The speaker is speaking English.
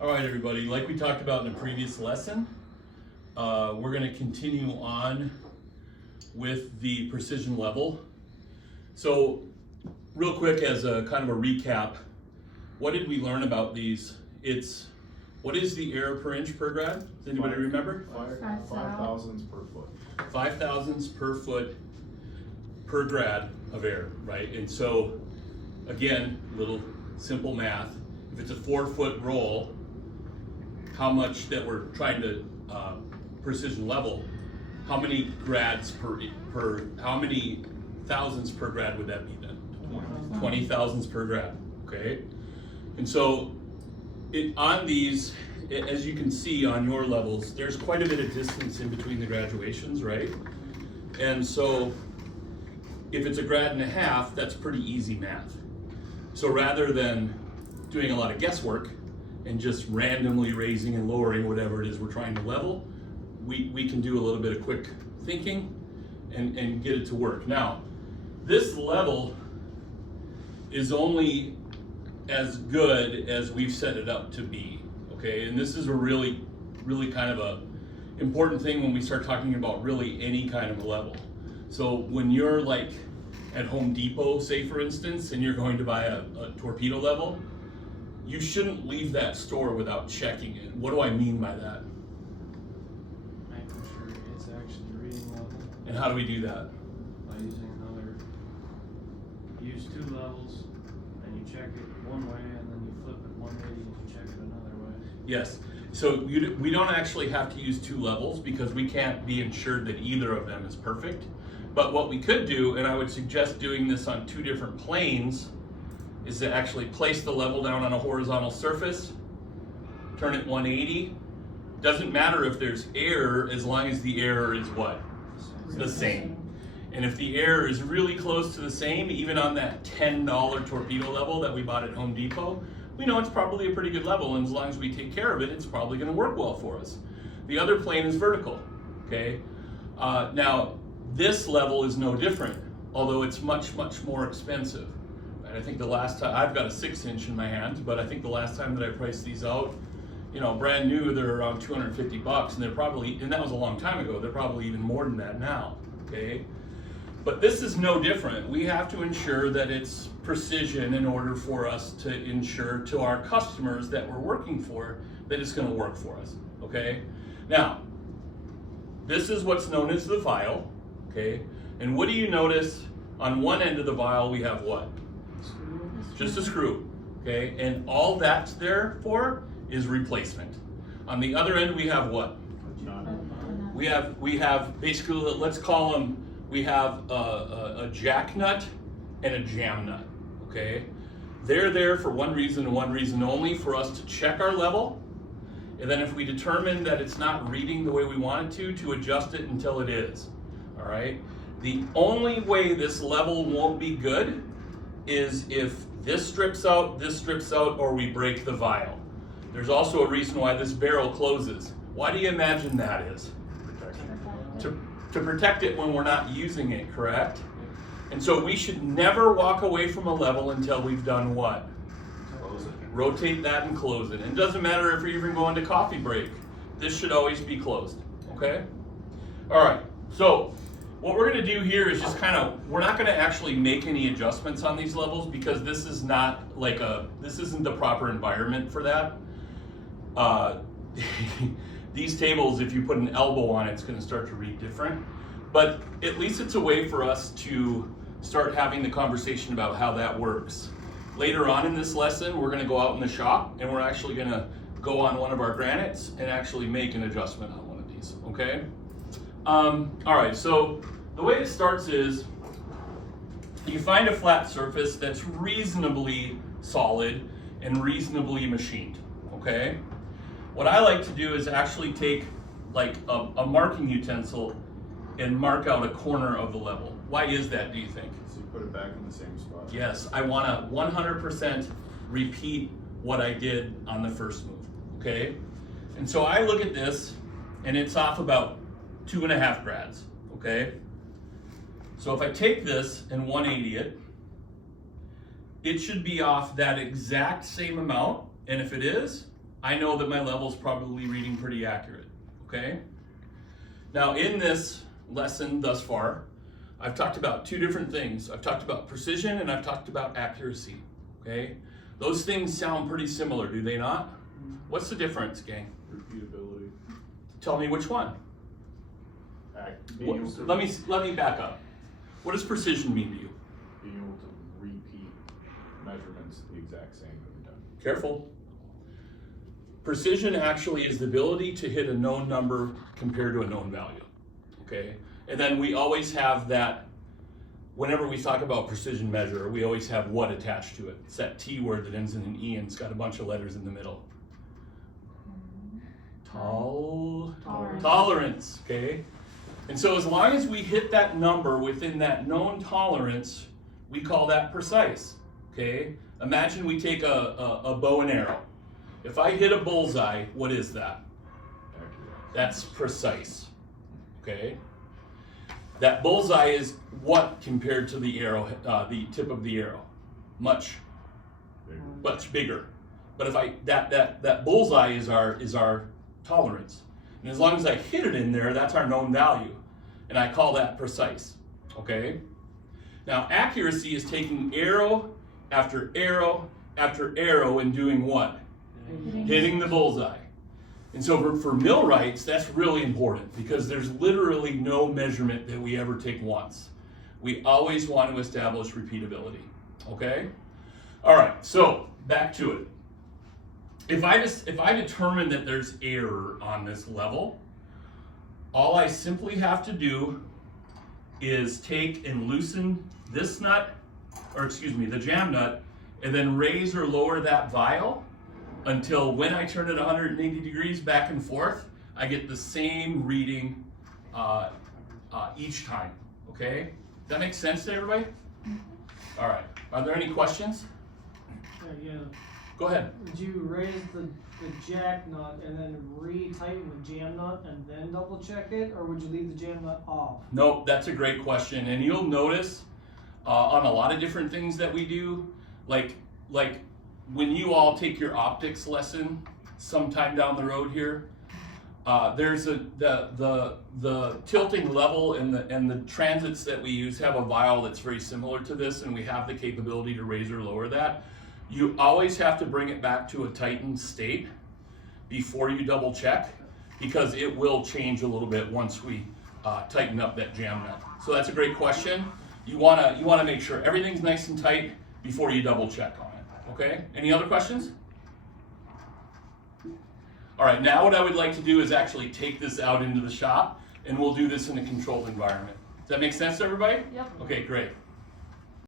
All right, everybody, like we talked about in the previous lesson, we're going to continue on with the precision level. So real quick, as a kind of a recap, what did we learn about these? What is the error per inch per grad? Does anybody remember? 5 thousandths per foot. 5 thousandths per foot per grad of error, right? And so, again, little simple math. If it's a 4-foot roll, how much that we're trying to precision level, how many grads how many thousandths per grad would that be then? 20 thousandths per grad, okay? And so on these, as you can see on your levels, there's quite a bit of distance in between the graduations, right? And so if it's a grad and a half, that's pretty easy math. So rather than doing a lot of guesswork and just randomly raising and lowering whatever it is we're trying to level, we can do a little bit of quick thinking and get it to work. Now, this level is only as good as we've set it up to be, okay? And this is a really kind of a important thing when we start talking about really any kind of a level. So when you're like at Home Depot, say for instance, and you're going to buy a torpedo level, you shouldn't leave that store without checking it. What do I mean by that? Making sure it's actually reading level. And how do we do that? By using use 2 levels, and you check it one way, and then you flip it 180 and you check it another way. Yes. So we don't actually have to use 2 levels because we can't be ensured that either of them is perfect. But what we could do, and I would suggest doing this on 2 different planes, is to actually place the level down on a horizontal surface, turn it 180. Doesn't matter if there's error as long as the error is what? The same. And if the error is really close to the same, even on that $10 torpedo level that we bought at Home Depot, we know it's probably a pretty good level, and as long as we take care of it, it's probably going to work well for us. The other plane is vertical, okay? Now, this level is no different, although it's much more expensive. And I think the last time, I've got a 6-inch in my hand, but I think the last time that I priced these out, you know, brand new, they're around 250 bucks, and they're probably, and that was a long time ago, they're probably even more than that now, okay? But this is no different. We have to ensure that it's precision in order for us to ensure to our customers that we're working for that it's gonna work for us, okay? Now, this is what's known as the vial, okay? And what do you notice on one end of the vial we have what? Just a screw, okay? And all that's there for is replacement. On the other end we have what? We have basically, let's call them, we have a jack nut and a jam nut, okay? They're there for one reason and one reason only, for us to check our level, and then if we determine that it's not reading the way we want it to adjust it until it is, all right? The only way this level won't be good is if this strips out, or we break the vial. There's also a reason why this barrel closes. Why do you imagine that is? To protect it when we're not using it, correct? And so we should never walk away from a level until we've done what? Close it. Rotate that and close it. And it doesn't matter if you're even going to coffee break. This should always be closed, okay? All right, so what we're gonna do here is just we're not gonna actually make any adjustments on these levels because this is not like this isn't the proper environment for that. These tables, if you put an elbow on it, it's gonna start to read different. But at least it's a way for us to start having the conversation about how that works. Later on in this lesson, we're gonna go out in the shop and we're actually gonna go on one of our granites and actually make an adjustment on one of these, okay? All right, so the way it starts is you find a flat surface that's reasonably solid and reasonably machined, okay? What I like to do is actually take like a marking utensil and mark out a corner of the level. Why is that, do you think? So you put it back in the same spot. Yes, I wanna 100% repeat what I did on the first move, okay? And so I look at this and it's off about 2.5 grads, okay? So if I take this and 180 it, it should be off that exact same amount, and if it is, I know that my level's probably reading pretty accurate, okay? Now in this lesson thus far, I've talked about two different things. I've talked about precision and I've talked about accuracy, okay? Those things sound pretty similar, do they not? What's the difference, gang? Repeatability. Tell me which one. Being able to, Let me back up. What does precision mean to you? being able to repeat measurements the exact same every time. Careful. Precision actually is the ability to hit a known number compared to a known value, okay? And then we always have that, whenever we talk about precision measure, we always have what attached to it. It's that T word that ends in an E and it's got a bunch of letters in the middle. Tolerance, okay? And so as long as we hit that number within that known tolerance, we call that precise, okay? Imagine we take a bow and arrow. If I hit a bullseye, what is that? Accurate. That's precise, okay? That bullseye is what compared to the arrow, the tip of the arrow? Much bigger. But if that bullseye is our tolerance. And as long as I hit it in there, that's our known value. And I call that precise, okay? Now accuracy is taking arrow after arrow after arrow and doing what? Hitting the bullseye. And so for millwrights, that's really important because there's literally no measurement that we ever take once. We always want to establish repeatability, okay? All right, so back to it. If I determine that there's error on this level, all I simply have to do is take and loosen this nut, or excuse me, the jam nut, and then raise or lower that vial until when I turn it 180 degrees back and forth, I get the same reading each time, okay? That makes sense to everybody? All right, are there any questions? Yeah. Go ahead. Would you raise the jack nut and then re-tighten the jam nut and then double check it, or would you leave the jam nut off? Nope, that's a great question. And you'll notice on a lot of different things that we do, like when you all take your optics lesson sometime down the road here, there's the tilting level and the transits that we use have a vial that's very similar to this, and we have the capability to raise or lower that. You always have to bring it back to a tightened state before you double check, because it will change a little bit once we tighten up that jam nut. So that's a great question. You wanna make sure everything's nice and tight before you double check on it. Okay? Any other questions? All right, now what I would like to do is actually take this out into the shop, and we'll do this in a controlled environment. Does that make sense to everybody? Yep. Okay, great.